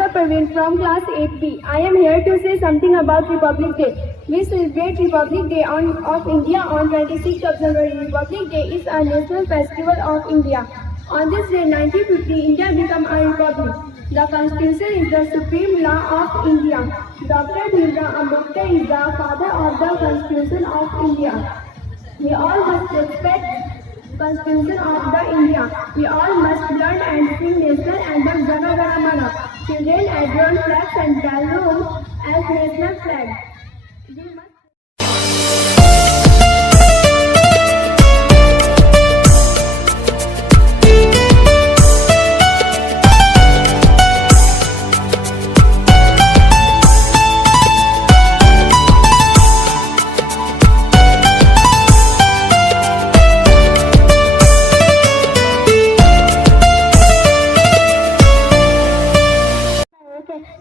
Asa Praveen from class 8B. I am here to say something about Republic Day. We celebrate Republic Day of India on 26th of January. Republic Day is a national festival of India. On this day, 1950, India became a republic. The Constitution is the supreme law of India. Dr. Bhimrao Ambedkar is the father of the Constitution of India. We all must respect Constitution of the India. We all must learn and sing national anthem Jana Gana Mana. Children adorn flags and balloons as national flag. We must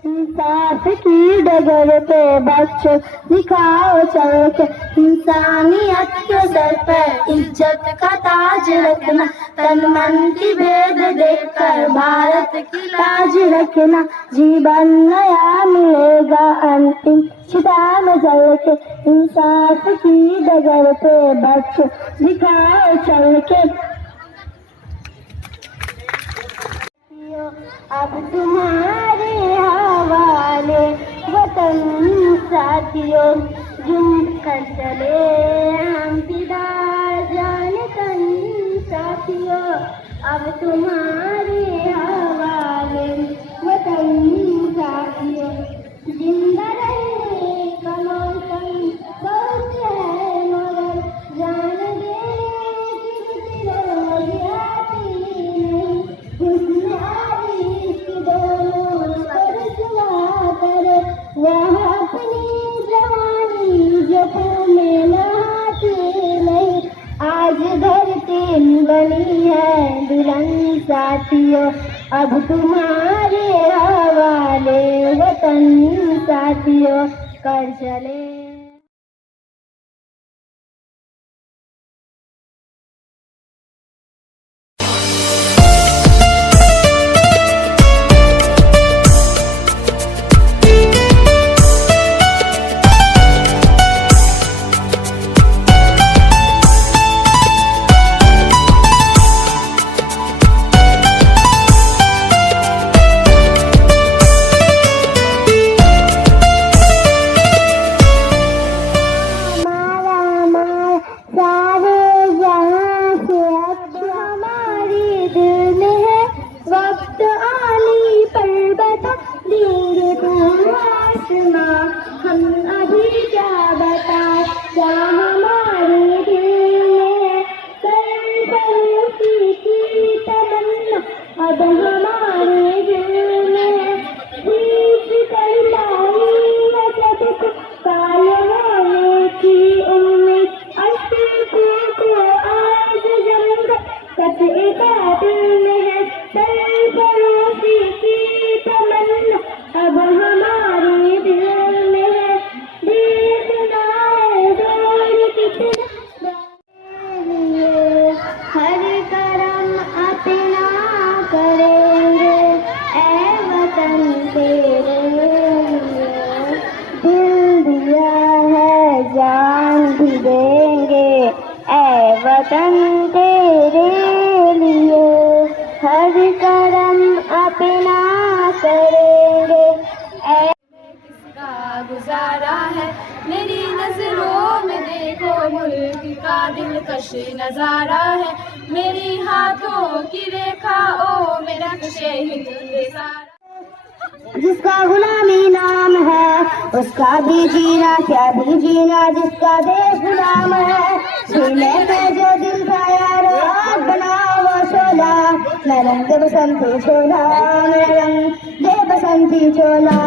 इंसाफ की डगर पे बच्चों दिखाओ चल के इंसानियत के sir पर इज्जत का ताज रखना तन मन की भेद देखकर भारत की लाज रखना जीवन नया मिलेगा अंतिम चिता में जल के इंसाफ की डगर पे बच्चों दिखाओ चल के अब तुम्हारे हवाले वतन साथियों झुम कर चले हम फिदा जाने तन साथियों अब तुम्हारे हवाले वतन साथियों जिंदा रहने का मौसम बहुत है मगर जान देने की रोज आती नहीं वह अपनी जवानी जब में नहाते नहीं आज धरती बनी है दुल्हन साथियों अब तुम्हारे हवाले वतन साथियों कर चले। हम अभी क्या बताएं क्या हमारे दिल में सरफरोशी की तमन्ना अब हमारे दिल में बीच करता ही सबको कायल होने की उम्मीद अश्कों को आज जमकर सच एक दिल में है सरफरोशी की तमन्ना अब हमारे दिल हर करम अपना करेंगे ऐ वतन तेरे लिए दिल दिया है जान भी देंगे ऐ वतन तेरे लिए हर करम अपना करेंगे किसका गुजारा है मेरी नजरों में देखो मुल्क का दिलकश नजारा है मेरी हाथों की रेखा ओ मेरा शहीद जिसका गुलामी नाम है उसका भी जीना क्या भी जीना जिसका देश गुलाम है सीने पे जो दिल का यारो बना वो शोला मैं रंग बसंती छोला मैं रंग दे बसंती छोला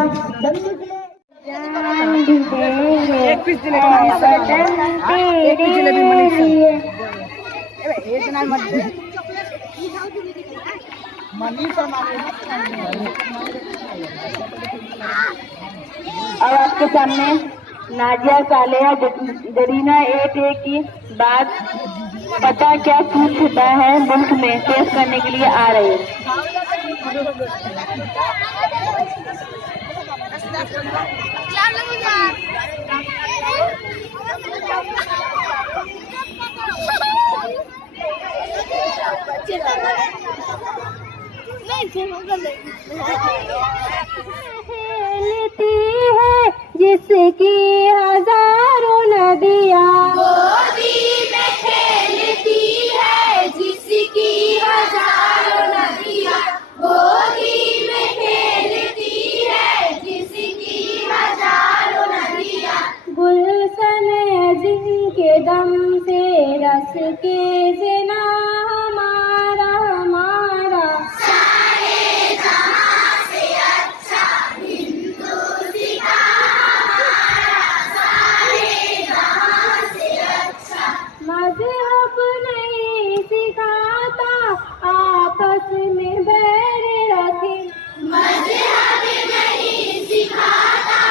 जान भी देंगे वतन तेरे लिए। अब आपके सामने नाजिया सालेहा जरीना 8A की बात पता क्या कुछ होता है मुल्क में पेश करने के लिए आ रही है। खेलती है जिसकी हजारों नदियाँ, गोदी में खेलती है जिसकी हजारों नदियाँ, गोदी में खेलती है जिसकी हजारों नदियाँ। गुलशन है जिनके दम से रस के जना हमारा हमारा, सारे जहां से अच्छा हिंदुस्तान हमारा, सारे जहां से अच्छा। मजहब नहीं सिखाता आपस में बैर रखना, मजहब नहीं सिखाता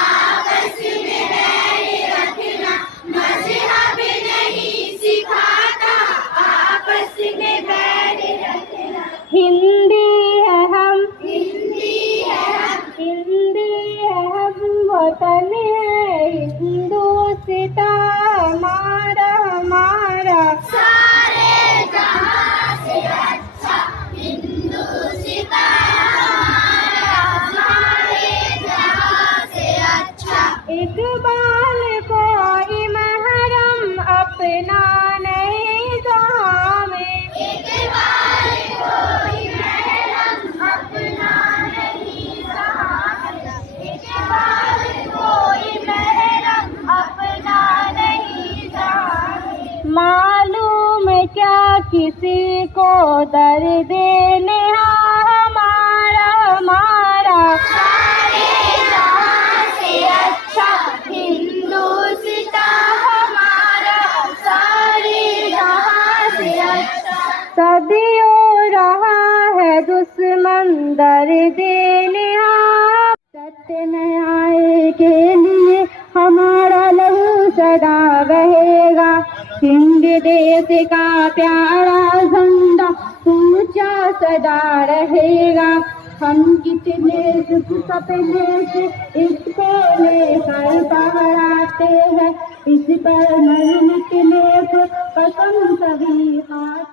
आपस में बैर रखना, मजहब नहीं सिखाता आपस में बैर रखना। हिंदी है हम, हिंदी है हम, हिंदी है हम, वतन है हिंदुस्तान हमारा हमारा। सारे जहां से अच्छा हिंदुस्तान हमारा, सारे जहां से अच्छा। इकबाल कोई महरम अपना नहीं जहाँ में, इकबाल कोई महरम अपना नहीं जहां में, इकबाल कोई महरम अपना नहीं जहां में। मालूम क्या किसी को दर्द नेहा हमारा हमारा। सारे जहां से अच्छा हिंदुस्तान हमारा, सारे जहां से अच्छा। सदियों रहा है दुश्मन दर्द नेहा, सत्य न्याय के लिए हमारा लहू सदा बहेगा। हिंद देश का प्यारा झंडा ऊंचा सदा रहेगा। हम कितने सपने से इसको लेकर पहराते हैं, इस पर मर मिटने को कसम सभी हाथ